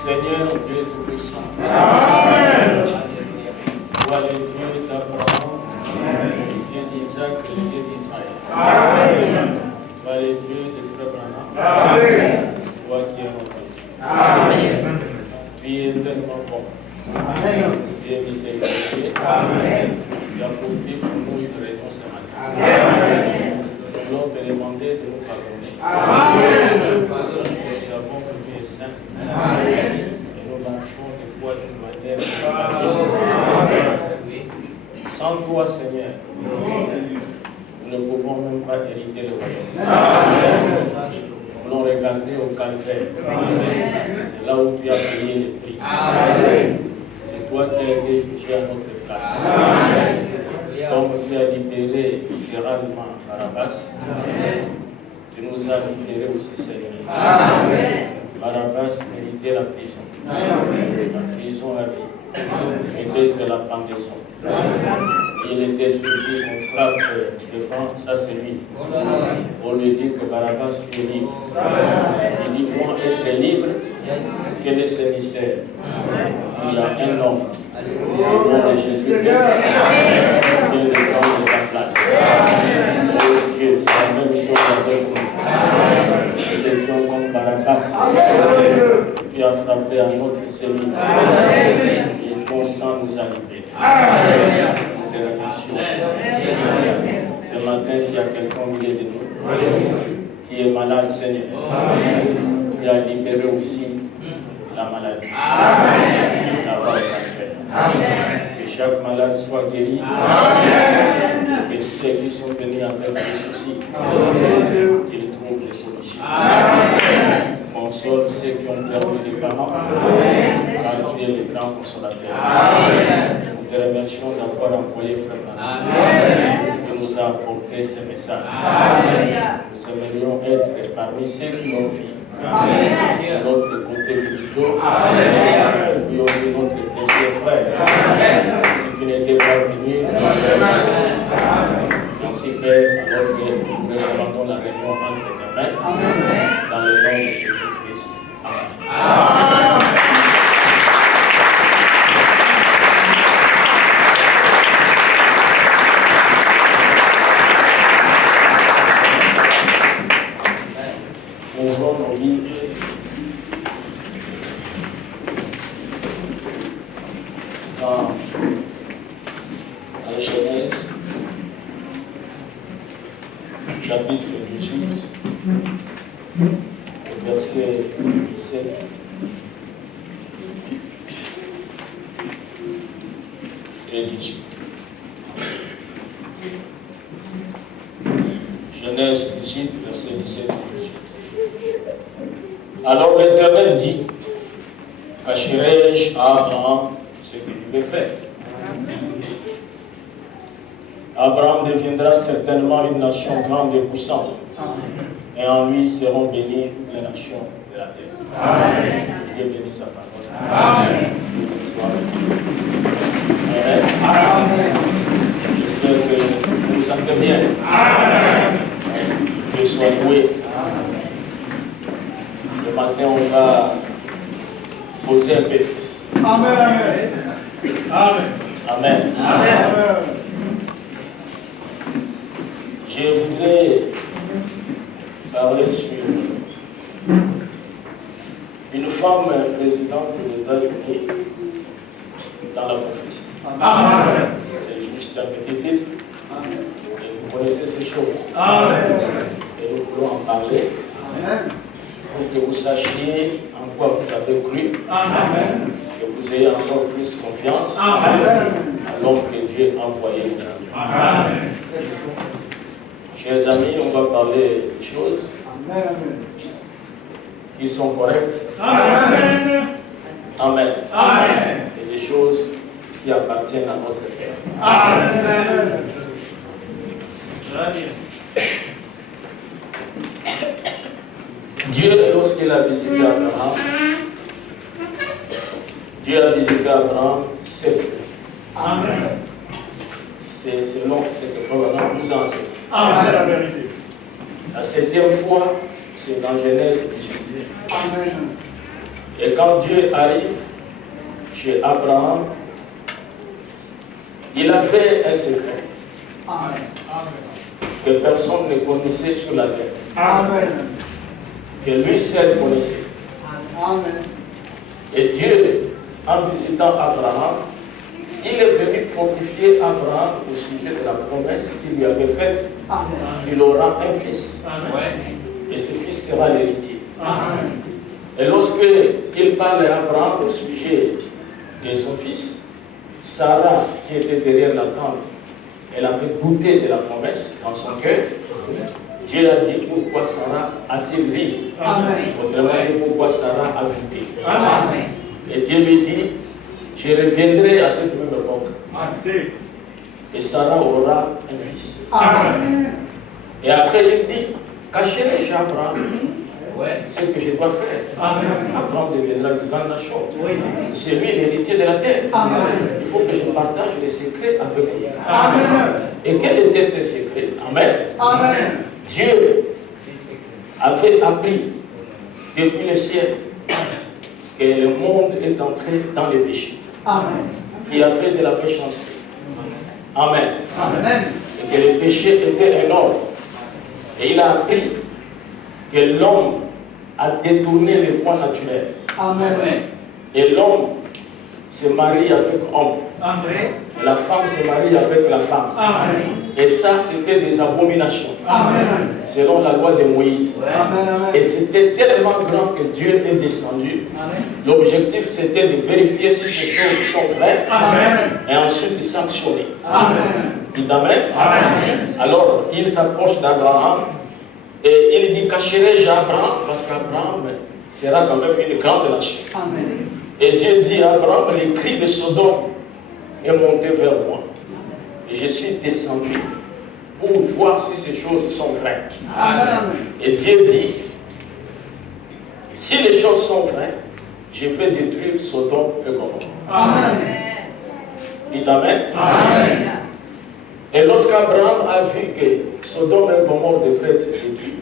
Seigneur Dieu Tout-Puissant. Amen. Toi le Dieu d'Abraham, le Dieu d'Isaac, le Dieu d'Israël. Amen. Toi le Dieu de Frère Branham. Amen. Toi qui es notre Dieu. Amen. Tu es tellement bon. Amen. Tu es miséricordieux. Amen. Tu as profité pour nous une réunion ce matin. Amen. Nous voulons te demander de nous pardonner. Amen. Nous savons que tu es saint. Amen. Et nous marchons des fois d'une manière juste. Sans toi, Seigneur, nous ne pouvons même pas hériter le royaume. Nous voulons regarder au calvaire. C'est là où tu as payé le prix. C'est toi qui as été jugé à notre place. Comme tu as libéré littéralement Barabbas, tu nous as libérés aussi, Seigneur. Barabbas méritait la prison. La prison à vie. Peut-être la pendaison. Il était suivi, on frappe devant sa cellule. On lui dit que Barabbas, tu es libre. Il dit, moi, être libre, quel est ce mystère? Il y a un homme, au nom de Jésus-Christ, qui vient de prendre ta place. Oh Dieu, c'est la même chose avec nous. Nous étions comme Barabbas. Tu as frappé à notre cellule. Et ton sang nous a libérés. Nous te remercions. Ce matin, s'il y a quelqu'un au milieu de nous qui est malade, Seigneur, tu as libéré aussi la maladie. La voix est parfaite. Que chaque malade soit guéri. Que ceux qui sont venus avec des soucis, qu'ils trouvent des solutions. Console ceux qui ont perdu des parents, car tu es le grand consolateur. Nous te remercions d'avoir envoyé Frère Branham, qui nous a apporté ce message. Nous aimerions être parmi ceux qui ont vu de notre côté plutôt, qui ont vu notre précieux frère. Ceux qui n'étaient pas venus, nous sommes ici. Ainsi, Père, alors que nous recommandons la réunion entre tes mains, dans le nom de Jésus-Christ. Amen. Ouvrons nos livres. Dans la Genèse, chapitre 18, verset 17. Et 18. Genèse 18, verset 17 et 18. Alors l'Éternel dit, cacherai-je à Abraham ce que je vais faire? Abraham deviendra certainement une nation grande et puissante. Et en lui seront bénies les nations de la terre. Amen. Dieu bénisse sa parole. Amen. Amen. J'espère que vous vous sentez bien. Amen. Que soit loué. Ce matin, on va poser un peu. Amen. Amen. Amen. Amen. Je voudrais parler sur une femme présidente des États-Unis dans la prophétie. C'est juste un petit titre. Et vous connaissez ces choses. Amen. Et nous voulons en parler. Amen. Pour que vous sachiez en quoi vous avez cru. Amen. Que vous ayez encore plus confiance. Amen. À l'homme que Dieu a envoyé aujourd'hui. Amen. Chers amis, on va parler de choses qui sont correctes. Amen. Amen. Amen. Et des choses qui appartiennent à notre Père. Amen. Dieu, lorsqu'il a visité Abraham, Dieu a visité Abraham 7 fois. Amen. C'est selon ce que Frère Branham nous a enseigné. C'est la vérité. La 7e fois, c'est dans Genèse 18. Amen. Et quand Dieu arrive chez Abraham, il a fait un secret que personne ne connaissait sur la terre. Amen. Que lui seul connaissait. Amen. Et Dieu, en visitant Abraham, il est venu fortifier Abraham au sujet de la promesse qu'il lui avait faite qu'il aura un fils. Amen. Et ce fils sera l'héritier. Et lorsque il parle à Abraham au sujet de son fils, Sarah, qui était derrière la tente, elle avait douté de la promesse dans son cœur. Dieu a dit pourquoi Sarah a-t-il ri. Autrement dit, pourquoi Sarah a douté. Amen. Et Dieu lui dit, je reviendrai à cette même époque. Et Sarah aura un fils. Amen. Et après il dit, cachez-les chez Abraham. C'est ce que je dois faire. Abraham deviendra une grande nation. C'est lui l'héritier de la terre. Amen. Il faut que je partage les secrets avec lui. Amen. Et quel était ce secret? Amen. Amen. Dieu avait appris depuis le ciel que le monde est entré dans le péché. Amen. Il a fait de la méchanceté. Amen. Amen. Et que le péché était énorme. Et il a appris que l'homme a détourné les voies naturelles. Amen. Et l'homme se marie avec l'homme. Et la femme se marie avec la femme. Amen. Et ça, c'était des abominations. Amen. Selon la loi de Moïse. Amen. Et c'était tellement grand que Dieu est descendu. L'objectif, c'était de vérifier si ces choses sont vraies. Amen. Et ensuite de sanctionner. Amen. Dites Amen. Amen. Alors, il s'approche d'Abraham. Et il dit, cacherai-je à Abraham, parce qu'Abraham sera quand même une grande nation. Amen. Et Dieu dit à Abraham, les cris de Sodome est monté vers moi. Et je suis descendu pour voir si ces choses sont vraies. Amen. Et Dieu dit, si les choses sont vraies, je vais détruire Sodome et Gomorrhe. Amen. Dites Amen. Amen. Et lorsqu'Abraham a vu que Sodome et Gomorrhe devraient être détruits,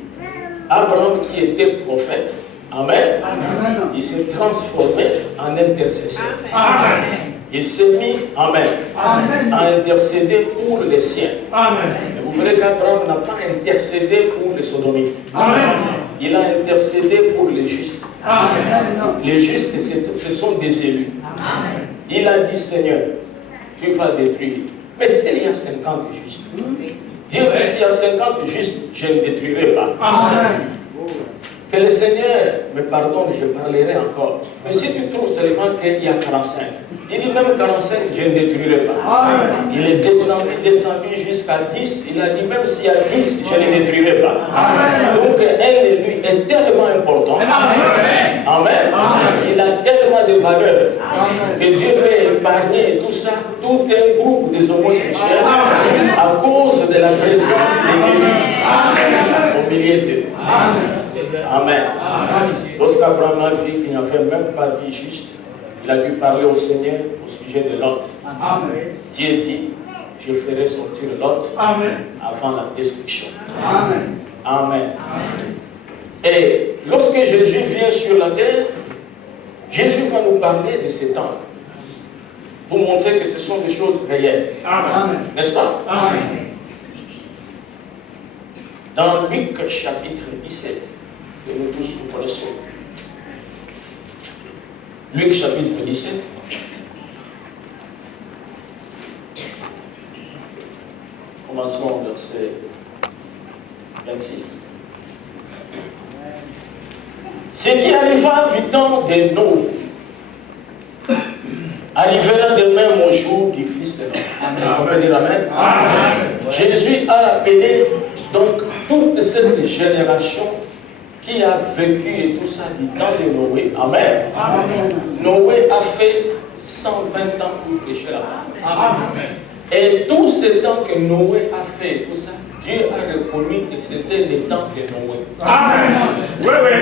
Abraham qui était prophète, Amen, Amen, il s'est transformé en intercesseur. Amen. Il s'est mis, Amen, Amen, à intercéder pour les siens. Amen. Et vous verrez qu'Abraham n'a pas intercédé pour les sodomites. Amen. Il a intercédé pour les justes. Amen. Les justes, ce sont des élus. Amen. Il a dit, Seigneur, tu vas détruire. Mais s'il y a 50 justes, Dieu dit, s'il y a 50 justes, je ne détruirai pas. Amen. Que le Seigneur me pardonne, je parlerai encore. Mais si tu trouves seulement qu'il y a 45, il dit même 45, je ne détruirai pas. Amen. Il est descendu jusqu'à 10. Il a dit même s'il y a 10, je ne détruirai pas. Amen. Donc un élu est tellement important. Amen. Amen. Amen. Il a tellement de valeur. Amen. Que Dieu peut épargner tout ça, tout un groupe des homosexuels. Amen. À cause de la présence des élus au milieu d'eux. Amen. Amen. Amen. Lorsqu'Abraham a vu qu'il n'y avait même pas dit juste, il a dû parler au Seigneur au sujet de Lot. Amen. Dieu dit, je ferai sortir Lot avant la destruction. Amen. Amen. Amen. Et lorsque Jésus vient sur la terre, Jésus va nous parler de ces temps pour montrer que ce sont des choses réelles. Amen. N'est-ce pas? Amen. Dans Luc chapitre 17, que nous tous nous connaissons. Luc chapitre 17. Commençons au verset 26. Ce qui arriva du temps de Noé arrivera de même au jour du Fils de l'homme. Est-ce qu'on peut dire Amen? Amen. Jésus a appelé donc toute cette génération qui a vécu et tout ça du temps de Noé. Amen. Amen. Noé a fait 120 ans pour prêcher la parole. Amen. Et tout ce temps que Noé a fait tout ça, Dieu a reconnu que c'était le temps de Noé. Amen. Oui, oui.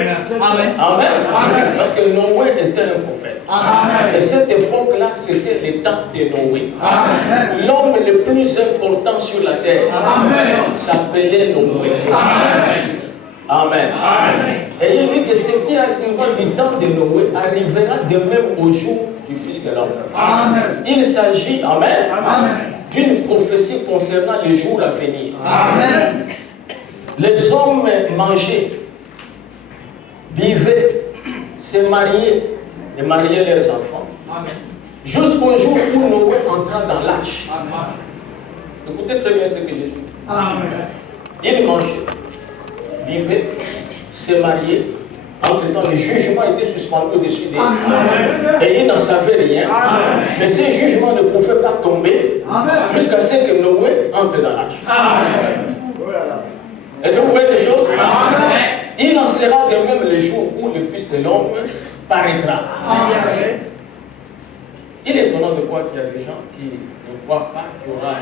Amen. Amen. Amen. Parce que Noé était un prophète. Amen. Et cette époque-là, c'était le temps de Noé. Amen. L'homme le plus important sur la terre s'appelait Noé. Amen. Amen. Amen. Et il dit que ce qui arrivera du temps de Noé arrivera de même au jour du Fils de l'homme. Amen. Il s'agit, amen, d'une prophétie concernant les jours à venir. Amen. Les hommes mangeaient, vivaient, se mariaient et mariaient leurs enfants. Jusqu'au jour où Noé entra dans l'arche. Écoutez très bien ce que Jésus dit. Il mangeait, vivait, se mariait. Entre-temps, le jugement était suspendu au-dessus d'eux. Et ils n'en savaient rien. Amen. Mais ces jugements ne pouvaient pas tomber jusqu'à ce que Noé entre dans l'arche. Est-ce que vous voyez ces choses? Amen. Il en sera de même le jour où le Fils de l'homme paraîtra. Amen. Il est étonnant de voir qu'il y a des gens qui ne croient pas qu'il y aura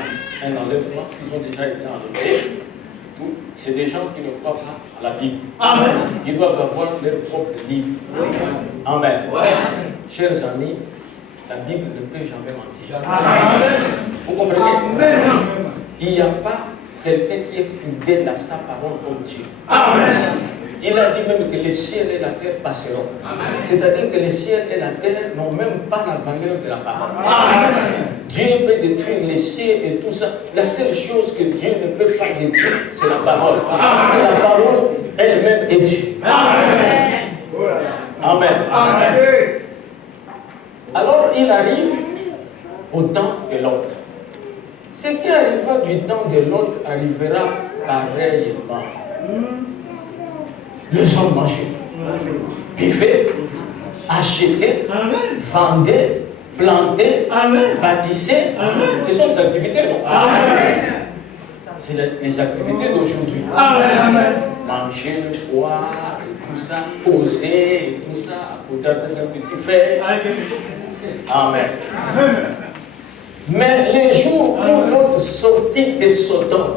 un enlèvement, qu'ils ont déjà été enlevés. C'est des gens qui ne croient pas à la Bible. Amen. Ils doivent avoir leur propre livre. Amen. Chers amis, la Bible ne peut jamais mentir. Amen. Vous comprenez? Amen. Il n'y a pas quelqu'un qui est fidèle à sa parole comme Dieu. Amen. Il a dit même que les ciels et la terre passeront. C'est-à-dire que les ciels et la terre n'ont même pas la valeur de la parole. Amen. Dieu peut détruire les ciels et tout ça. La seule chose que Dieu ne peut pas détruire, c'est la parole. Parce que la parole elle-même est Dieu. Amen. Amen. Amen. Alors il arrive au temps de Lot. Ce qui arrivera du temps de Lot arrivera pareillement. Les hommes mangeaient, vivaient, achetaient, vendaient, plantaient, bâtissaient. Ce sont des activités, non? C'est les activités d'aujourd'hui. Manger, boire, et tout ça, poser, et tout ça, à côté avec un petit fer. Amen. Mais les jours où l'autre sortit de Sodome,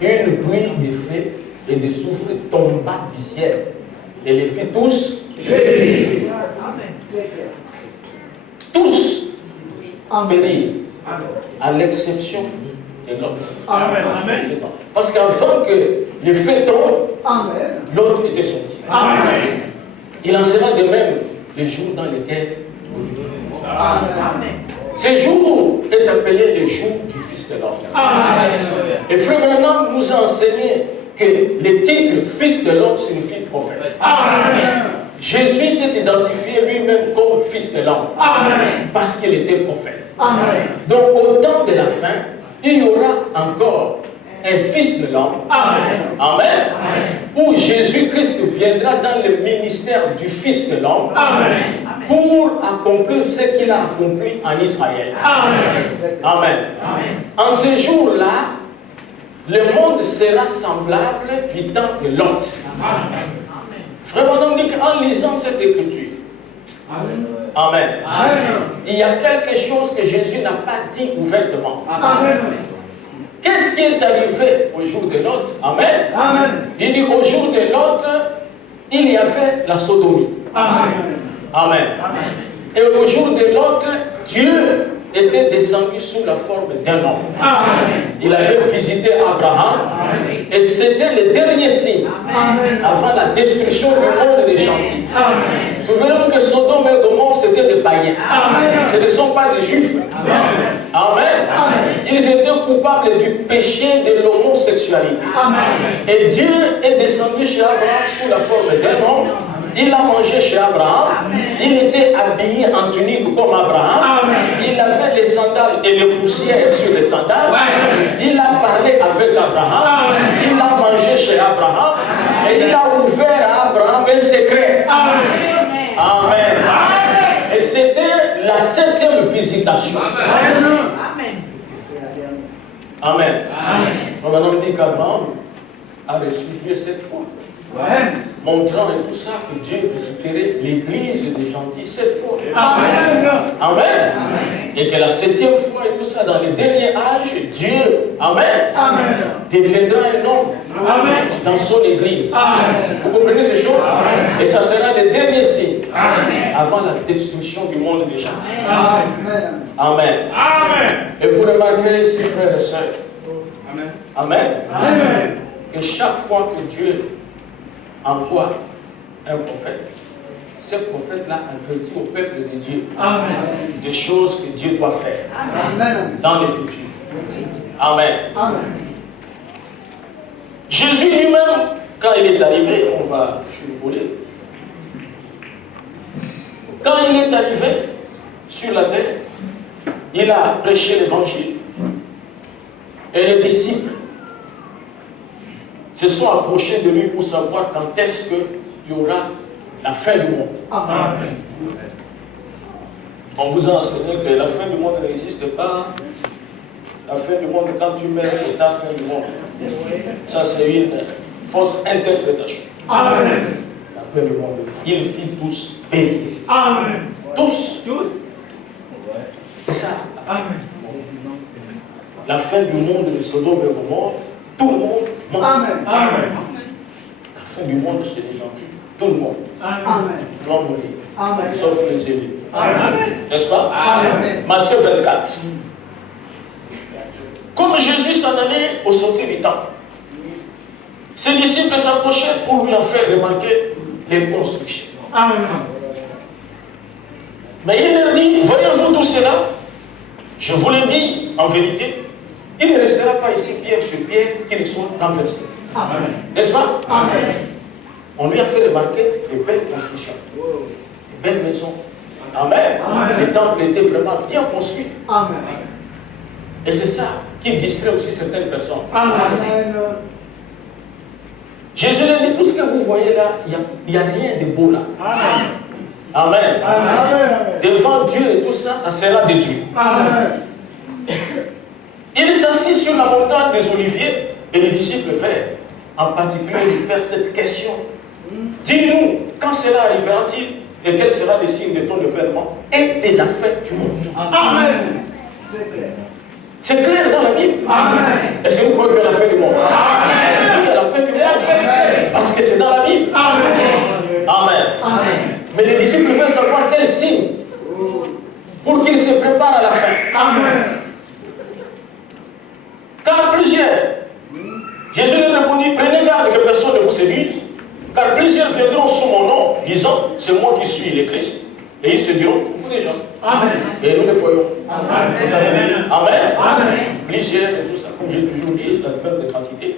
une pluie de feu et de soufre tomba du ciel et les fit tous périr. Tous périr, à l'exception de l'autre. Parce qu'avant que le feu tombe, l'autre était sorti. Il en sera de même les jours dans lesquels nous vivons. Ce jour est appelé le jour du Fils de l'homme. Et Frère Branham nous a enseigné que le titre Fils de l'homme signifie prophète. Amen. Jésus s'est identifié lui-même comme Fils de l'homme. Parce qu'il était prophète. Amen. Donc au temps de la fin, il y aura encore un Fils de l'homme. Amen. Amen. Où Jésus-Christ viendra dans le ministère du Fils de l'homme. Pour accomplir ce qu'il a accompli en Israël. Amen. Amen. En ce jour-là, le monde sera semblable du temps de Lot. Frère Bonhomme dit qu'en lisant cette écriture, Amen. Il y a quelque chose que Jésus n'a pas dit ouvertement. Qu'est-ce qui est arrivé au jour de Lot? Amen. Il dit au jour de Lot, il y avait la sodomie. Amen. Et au jour de Lot, Dieu était descendu sous la forme d'un homme. Il avait visité Abraham. Et c'était le dernier signe avant la destruction du monde des gentils. Souvenez-vous que Sodome et Gomorrhe c'était des païens. Ce ne sont pas des juifs. Amen. Ils étaient coupables du péché de l'homosexualité. Et Dieu est descendu chez Abraham sous la forme d'un homme. Il a mangé chez Abraham. Il était habillé en tunique comme Abraham. Il avait les sandales et les poussières sur les sandales. Il a parlé avec Abraham. Il a mangé chez Abraham. Et il a ouvert à Abraham un secret. Amen. Et c'était la 7e visitation. Amen. Frère Manon dit qu'Abraham a reçu Dieu 7 fois. Montrant et tout ça que Dieu visiterait l'église des gentils 7 fois. Amen. Et que la 7e fois et tout ça, dans le dernier âge, Dieu, deviendra un homme dans son église. Vous comprenez ces choses? Et ça sera le dernier signe avant la destruction du monde des gentils. Amen. Et vous remarquerez ici, frères et sœurs. Amen. que chaque fois que Dieu envoie un prophète, ce prophète-là avertit au peuple de Dieu des choses que Dieu doit faire dans le futur. Amen. Jésus lui-même, quand il est arrivé, on va survoler, quand il est arrivé sur la terre, il a prêché l'évangile et les disciples se sont approchés de lui pour savoir quand est-ce qu'il y aura la fin du monde. Amen. On vous a enseigné que la fin du monde n'existe pas. La fin du monde, quand tu meurs, c'est ta fin du monde. Ça, c'est une fausse interprétation. Amen. La fin du monde. Ils finissent tous périr. Amen. Tous. C'est ça. Amen. La fin du monde de Sodome et Gomorrhe, tout le monde meurt. Amen. Amen. La fin du monde chez les gens, tout le monde. Amen. Ils vont mourir. Amen. Sauf les élus. Amen. N'est-ce pas? Amen. Matthieu 24. Comme Jésus s'en allait au sortir du temple, ses disciples s'approchaient pour lui en faire remarquer les constructions. Amen. Mais il leur dit, voyez-vous tout cela? Je vous le dis en vérité, il ne restera pas ici pierre sur pierre qu'il soit renversé. N'est-ce pas? Amen. On lui a fait remarquer les belles constructions, les belles maisons. Amen. Amen. Le temple était vraiment bien construit. Amen. Et c'est ça qui distrait aussi certaines personnes. Amen. Jésus leur dit, tout ce que vous voyez là, il n'y a rien de beau là. Amen. Amen. Amen. Devant Dieu et tout ça, ça sera détruit. Amen. Il s'assit sur la montagne des Oliviers et les disciples vinrent en particulier lui faire cette question. Dis-nous, quand cela arrivera-t-il et quel sera le signe de ton événement et de la fête du monde? Amen. C'est clair dans la Bible. Amen. Est-ce que vous croyez qu'il y a la fin du monde? Amen. Oui, il y a la fin du monde. Amen. Parce que c'est dans la Bible. Amen. Amen. Amen. Mais les disciples veulent savoir quel signe pour qu'ils se préparent à la fin. Amen. Car plusieurs, Jésus leur répondit, prenez garde que personne ne vous séduise, car plusieurs viendront sous mon nom, disant, c'est moi qui suis le Christ. Et ils se diront, vous des gens. Amen. Et nous les voyons. Amen. Amen. Amen. Plusieurs et tout ça, comme j'ai toujours dit, la différence de quantité.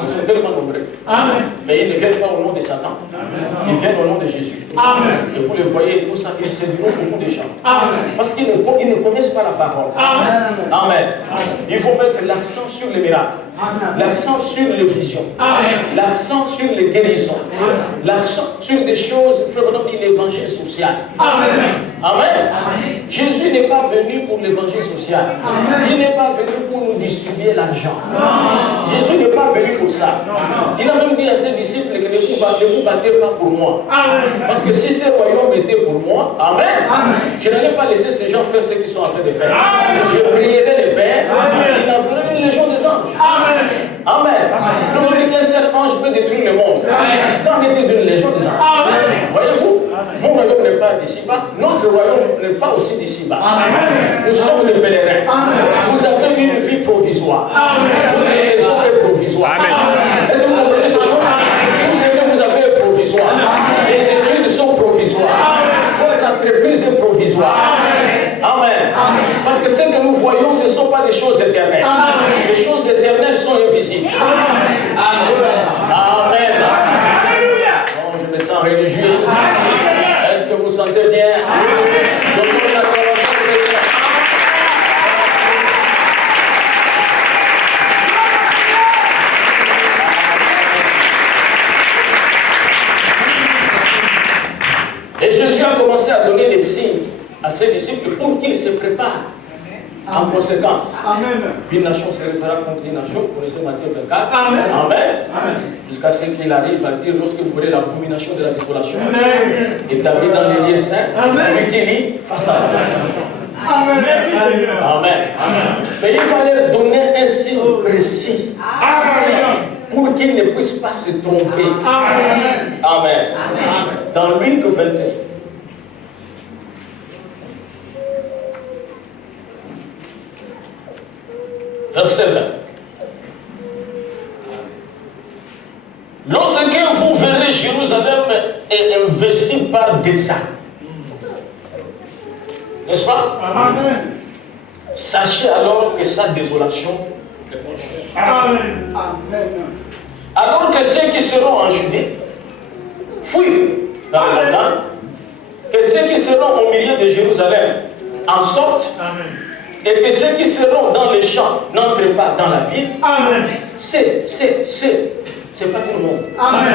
Ils sont tellement nombreux. Amen. Mais ils ne viennent pas au nom de Satan. Amen. Ils viennent au nom de Jésus. Amen. Et vous les voyez, tout ça, ils séduiront beaucoup de gens. Amen. Parce qu'ils ne connaissent pas la parole. Amen. Amen. Amen. Il faut mettre l'accent sur les miracles. L'accent sur les visions. L'accent sur les guérisons. L'accent sur des choses, l'évangile social. Amen. Amen. Amen. Jésus n'est pas venu pour l'évangile social. Amen. Il n'est pas venu pour nous distribuer l'argent. Jésus n'est pas venu pour ça. Il a même dit à ses disciples que ne vous battez pas pour moi. Amen. Parce que si ce royaume était pour moi, amen, amen, je n'allais pas laisser ces gens faire ce qu'ils sont en train de faire. Amen. Je prierai le Père, il en ferait une légion des anges. Amen. Amen. Vraiment, il dit qu'un seul ange peut détruire le monde. Qu'en est-il d'une légion des anges? Amen. Voyez-vous, mon royaume n'est pas d'ici-bas, notre royaume n'est pas aussi d'ici-bas. Nous sommes des pèlerins. Amen. Vous avez une vie provisoire. Votre maison est provisoire. Est-ce que vous comprenez ces choses? Tout ce que vous avez est provisoire. Les études sont provisoires. Votre entreprise est provisoire. Amen. Amen. Parce que ce que nous voyons, ce ne sont pas des choses éternelles. Amen. Les choses éternelles sont invisibles. Amen. Amen. Alléluia. Oh, je me sens religieux. Est-ce que vous sentez bien? Donnez une acclamation, Seigneur. Et Jésus a commencé à donner des signes à ses disciples pour qu'ils se préparent. En conséquence, une nation se référera contre une nation, vous connaissez Matthieu 24. Amen. Amen. Amen. Jusqu'à ce qu'il arrive à dire, lorsque vous verrez l'abomination de la désolation établie dans les lieux saints, celui qui lit face à face. Amen. Amen. Amen. Mais il fallait donner un signe précis pour qu'ils ne puissent pas se tromper. Amen. Amen. Amen. Dans Luc 21, verset 20. ça. N'est-ce pas? Amen. Sachez alors que sa désolation est proche. Amen. Amen. Alors que ceux qui seront en Judée fuient dans le montagne, que ceux qui seront au milieu de Jérusalem en sortent, Amen. et que ceux qui seront dans les champs n'entrent pas dans la ville. Amen. C'est pas tout le monde. Amen.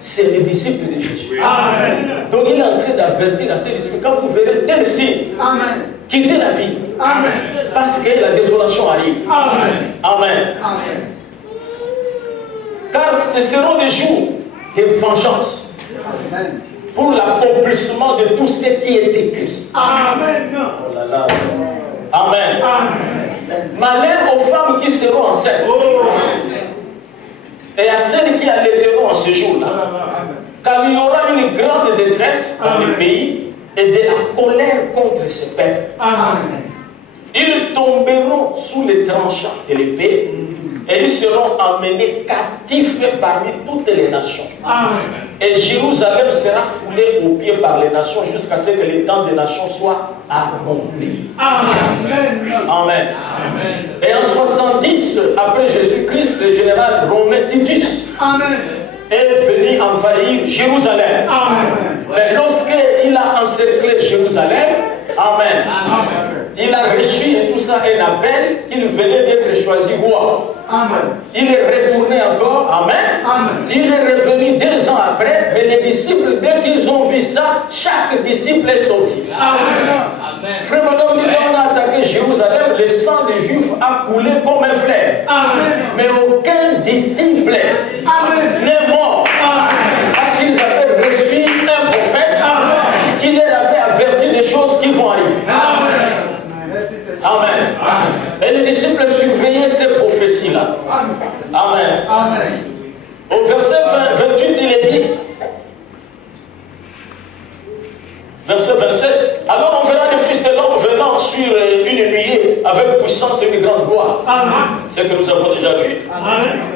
C'est les disciples de Jésus. Amen. Donc il est en train d'avertir à ses disciples, quand vous verrez tel signe, Amen. quittez la ville. Amen. Parce que la désolation arrive. Amen. Amen. Amen. Car ce seront des jours de vengeance Amen. pour l'accomplissement de tout ce qui est écrit. Amen. Oh là là. Amen. Amen. Malheur aux femmes qui seront enceintes. Et à celles qui allaiteront en ce jour-là. Car il y aura une grande détresse dans le pays et de la colère contre ce peuple. Amen. Ils tomberont sous les tranchants de l'épée et ils seront emmenés captifs parmi toutes les nations. Amen. Et Jérusalem sera foulée aux pieds par les nations jusqu'à ce que les temps des nations soient accomplis. Amen. Amen. Et en 70 après Jésus-Christ, le général romain Titus Amen. est venu envahir Jérusalem. Amen. Mais lorsqu'il a encerclé Jérusalem, Amen, il a reçu et tout ça un appel qu'il venait d'être choisi roi. Amen. Il est retourné encore, Amen. Amen. Il est revenu 2 ans après, mais les disciples, dès qu'ils ont vu ça, chaque disciple est sorti. Amen. Frère Madame dit qu'on a attaqué Jérusalem, le sang des Juifs a coulé comme un fleuve. Amen. Mais aucun disciple n'est mort. Parce qu'ils avaient reçu un prophète qui leur avait averti des choses qui vont arriver. Amen. Et les disciples surveillaient ces prophéties-là. Amen. Amen. Au verset 28, il est dit, verset 27, alors on verra le Fils de l'homme venant sur une nuée avec puissance et une grande gloire. C'est ce que nous avons déjà vu.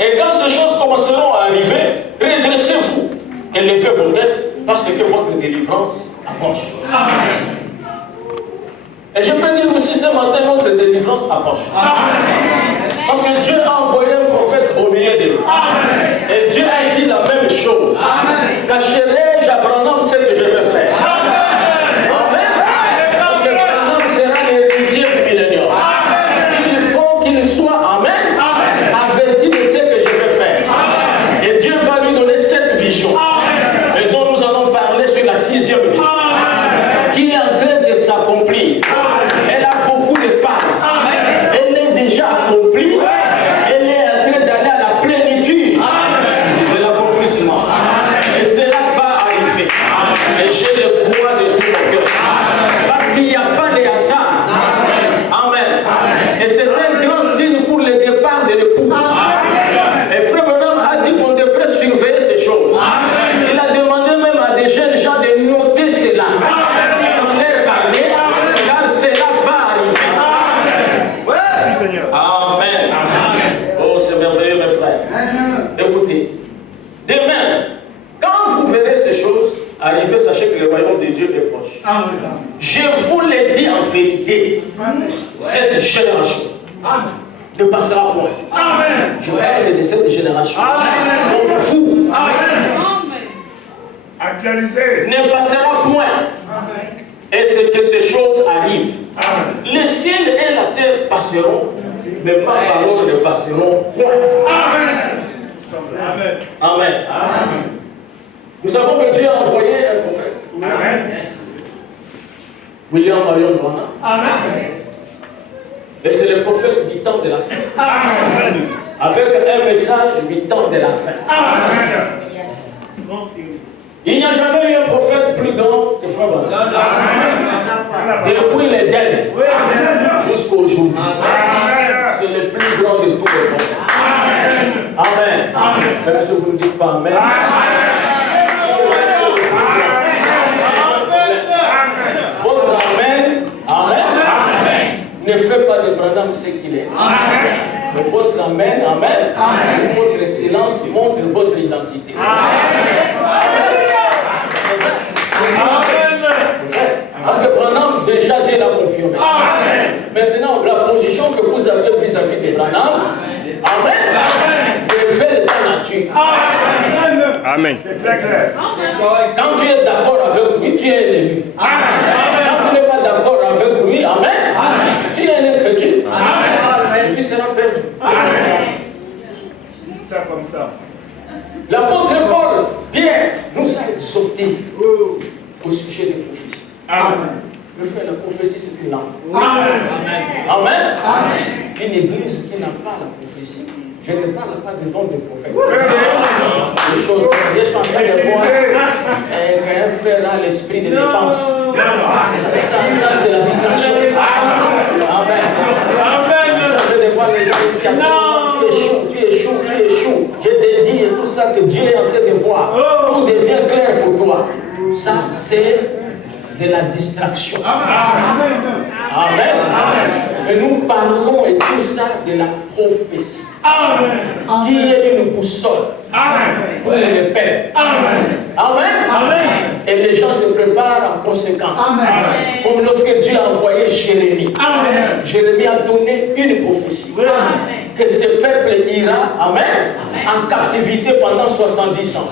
Et quand ces choses commenceront à arriver, redressez-vous et levez vos têtes parce que votre délivrance approche. Et je peux dire aussi ce matin, notre délivrance approche. Parce que Dieu a envoyé un prophète au milieu de nous. Et Dieu a dit la même chose. Cacherai-je à Branham ce que je vais faire? Amen. Parce que Branham sera l'héritier du millénium. Il faut qu'il soit, Amen, averti de ce que je vais faire. Et Dieu va lui donner cette vision. Et dont nous allons parler sur la 6e vision. Qui est en train de s'accomplir. Elle a beaucoup de phases. Elle est déjà accomplie. Elle est en train d'aller à la plénitude de l'accomplissement. Et cela va arriver. Et je le crois de tout mon cœur. Parce qu'il n'y a pas de hasard. Amen. Et c'est un grand signe pour le départ de l'épouse. Et Frère Branham a dit qu'on devrait surveiller ces choses. Il a demandé même à des jeunes gens de noter cela. Car cela va arriver. Amen. Oh, c'est merveilleux, mes frères. Écoutez, demain, quand vous verrez ces choses arriver, sachez que le royaume de Dieu est proche. Je vous le dis en vérité, cette génération ne passera point. Je parle de cette génération. Donc vous ne passera point. Et c'est que ces choses arrivent. Le ciel et la terre passeront, mais ma parole ne passeront point. Amen. Nous savons que Dieu a envoyé un prophète. William Marion Branham. Et c'est le prophète du temps de la fin. Avec un message du temps de la fin. Il n'y a jamais eu un prophète plus grand que Frère Branham. Depuis l'Éden jusqu'à aujourd'hui. C'est le plus grand de tous les prophètes. Amen. Même si vous ne dites pas Amen. Votre Amen, Amen, ne fait pas de Branham ce qu'il est. Mais votre Amen, Amen, votre silence montre votre identité. Amen. Parce que Branham, déjà Dieu l'a confirmé. Maintenant, la position que vous avez vis-à-vis de Branham, révèle ta nature. Amen. C'est très clair. Quand tu es d'accord avec lui, tu es élu. Quand tu n'es pas d'accord avec lui, tu es un incrédule. Et tu seras perdu. Ça comme ça. L'apôtre Paul, Pierre, nous a exhortés au sujet des prophéties. Amen. Le frère, la prophétie, c'est une langue. Amen. Amen. Une église qui n'a pas la prophétie, je ne parle pas du don des prophètes. Les choses, je suis en train de voir qu'un frère a l'esprit de dépense. Ça c'est la distraction. Amen. Je vais voir les gens ici. Tu es chaud. Je te dis et tout ça que Dieu est en train de voir. Tout devient clair pour toi. Ça, c'est de la distraction. Amen. Mais nous parlons et tout ça de la prophétie. Qui est une boussole pour les pères. Amen. Et les gens se préparent en conséquence. Comme lorsque Dieu a envoyé Jérémie. Jérémie a donné une prophétie. Que ce peuple ira, en captivité pendant 70 ans.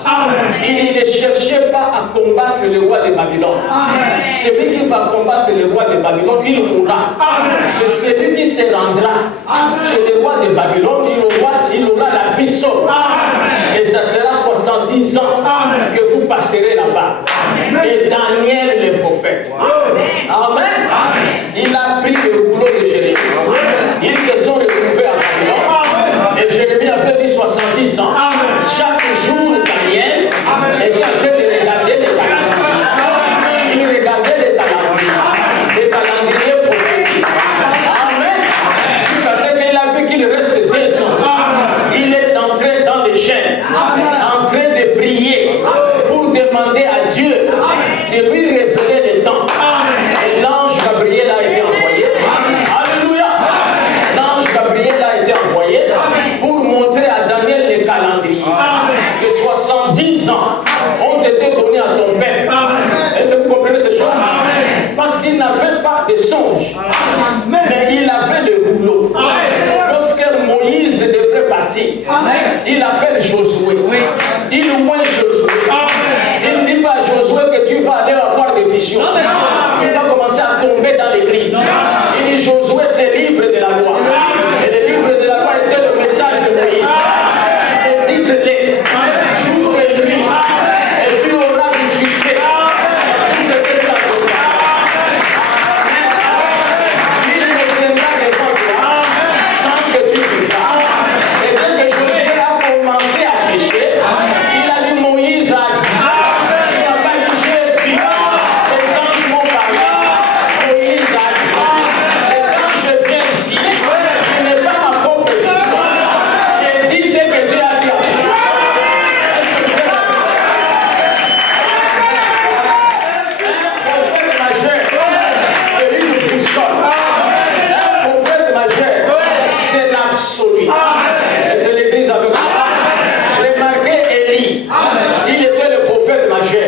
Il ne cherchait pas à combattre le roi de Babylone. Celui qui va combattre le roi de Babylone, il mourra. Mais celui qui se rendra chez le roi de Babylone, il aura la vie sauve. Et ça sera 70 ans que vous passerez là-bas. Et Daniel le prophète. Amen. Il a pris le rouleau de Jérémie. Ils se sont retrouvés à Babylone. Et Jérémie avait mis 70 ans. Chaque jour, Daniel était en train de regarder les calendriers. Il regardait les calendriers prophétiques. Amen. Jusqu'à ce qu'il a vu qu'il reste 2 ans. Il est entré dans les chaînes, en train de prier pour demander à Dieu de lui révéler le temps. Et l'ange Gabriel a été envoyé. Alléluia. L'ange Gabriel a été envoyé pour montrer à Daniel le calendrier. Que 70 ans ont été donnés à ton père. Est-ce que vous comprenez ces choses? Parce qu'il n'avait pas de songe. Mais il avait le rouleau. Lorsque Moïse devrait partir, il appelle Josué. Il oint Josué. Il ne dit pas à Josué que tu vas aller avoir des visions. Tu vas commencer à tomber dans l'église. Il dit Josué, c'est le livre de la loi. Et le livre de la loi était le message de Moïse. Et dites-les, jour et nuit, et tu auras du succès. Tout ce que tu as fait. Il ne viendra devant toi tant que tu vivras. Et dès que Josué a commencé à prêcher, il a dit Moïse a dit. Il n'a pas dit j'ai vu. Les anges m'ont parlé. Moïse a dit. Et quand je viens ici, je n'ai pas ma propre vision. J'ai dit ce que Dieu a dit à moi. Un prophète majeur, c'est une boussole. Un prophète majeur, c'est l'absolu. Et c'est l'église avec moi. Remarquez Élie. Il était le prophète majeur.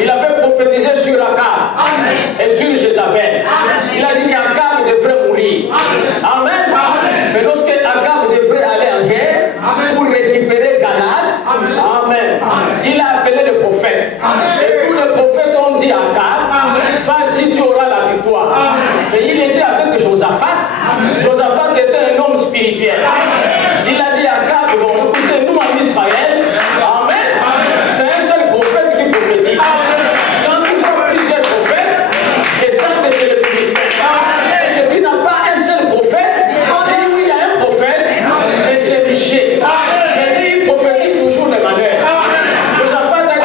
Il avait prophétisé sur Akab et sur Jézabel. Il a dit qu'Akab devrait mourir. Amen. Mais lorsque Akab devrait aller en guerre pour récupérer Galad, amen, il a appelé le prophète. Et tous les prophètes ont dit à Akab, vas-y, tu auras la victoire. Mais il était avec Josaphat. Josaphat était un homme spirituel. Il a dit à Akab, bon, écoutez, nous en Israël, amen, c'est un seul prophète qui prophétise. Quand tu vois plusieurs prophètes, et ça c'est le Philistin. Est-ce que tu n'as pas un seul prophète? Oui, il y a un prophète, et c'est Michée. Et lui, il prophétise toujours le malheur. Josaphat a dit,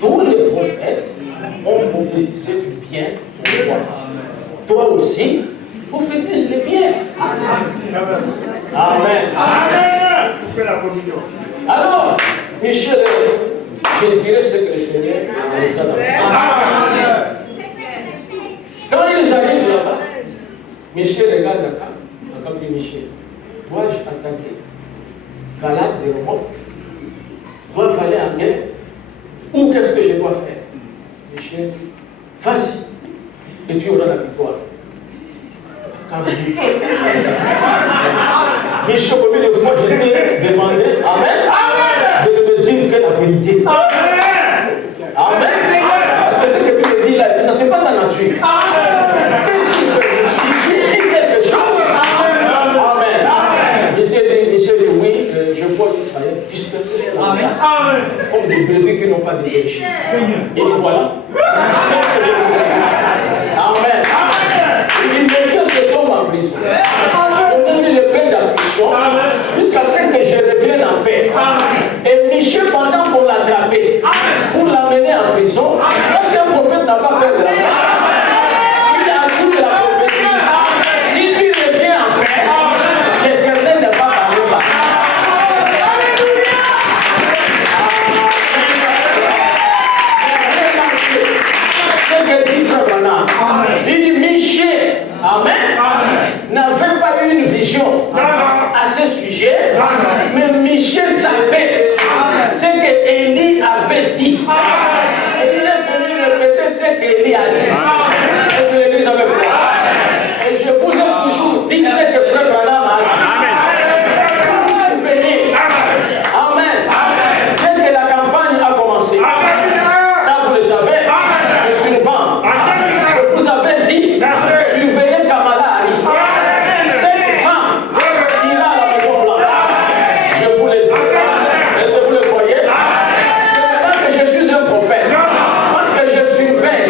Tous les prophètes ont prophétisé du bien pour toi. Toi aussi, prophétise le bien. Amen. Fais la communion. Alors, Michel, je dirais ce que le Seigneur a montré. Quand ils arrivent là-bas, Michel regarde la carte. La carte dit Michel, dois-je attaquer Galate de Rome? Dois-je aller en guerre? Ou qu'est-ce que je dois faire? Michel dit, vas-y, et tu auras la victoire. Michel, combien de fois je t'ai demandé, Amen, de me dire que la vérité. Amen. Parce que ce que tu me dis là, ça ne c'est pas ta nature. Qu'est-ce qu'il fait? Il dit quelque chose. Amen. Michel dit, oui, je vois Israël dispersé sur la terre. Comme des brebis qui n'ont pas de péché. Et voilà. Amen. Il dit, mettez cet homme en prison. Donnez-lui le pain d'affliction jusqu'à ce que je revienne en paix. Et Michel, pendant qu'on l'attrapait, pour l'amener en prison, parce qu'un prophète n'a pas peur de la mort, il ajoute la prophétie. Si tu reviens en paix, l'Éternel n'est pas parlé là. C'est ce que dit Frère Branham. Il dit Michel, Amen, n'avait pas eu une vision à ce sujet, mais Michel savait ce que Élie avait dit. Et il est venu répéter ce qu'Élie a dit. Et c'est l'église avec moi. Et je vous ai toujours dit ce que Frère Branham a dit. Vous vous souvenez? Amen. Dès que la campagne a commencé, ça vous le savez, je suis une bande. Je vous avais dit, surveillez Kamala Harris. Cette femme ira à la Maison Blanche. Je vous l'ai dit. Est-ce que vous le croyez? Ce n'est pas que je suis un prophète. Parce que je surveille.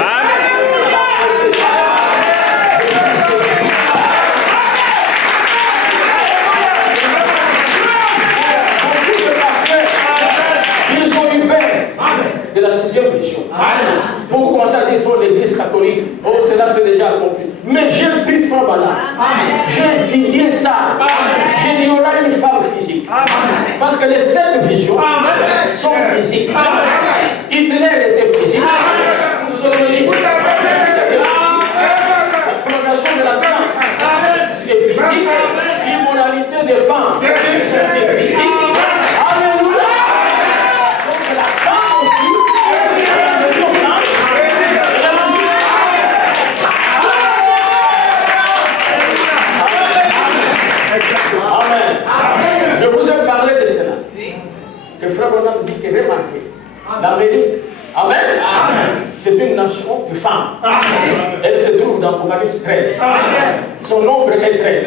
Beaucoup de pasteurs, ils ont eu peur de la 6e vision. Beaucoup commencent à dire sur l'église catholique, oh cela c'est déjà accompli. Mais j'ai pris Frère Branham. J'ai étudié ça. J'ai dit il y aura une femme physique. Parce que les 7 visions sont physiques. Hitler était physique. Mussolini était physique. La progression de la science, c'est physique. L'immoralité des femmes, c'est physique. Alléluia. Donc la femme aussi, Amen. Je vous ai parlé de cela. Que Frère Branham dit que remarquez, l'Amérique, Amen. C'est une nation de femmes. Elle se trouve dans Apocalypse 13. Son nombre est 13.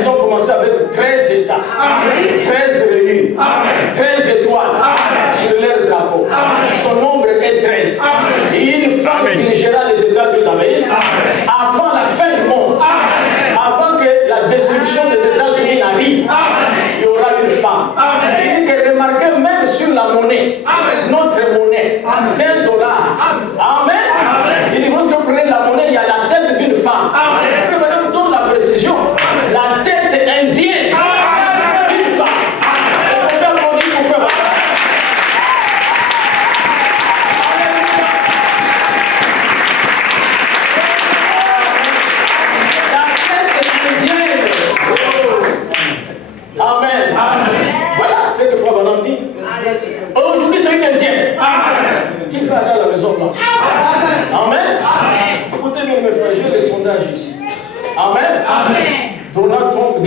Ils ont commencé avec 13 États, 13 réunis, 13 étoiles sur leur drapeau. Son nombre est 13. Et une femme dirigera les États-Unis d'Amérique avant la fin du monde. Avant que la destruction des États-Unis n'arrive, il y aura une femme. Il dit que remarquez même sur la monnaie, notre monnaie,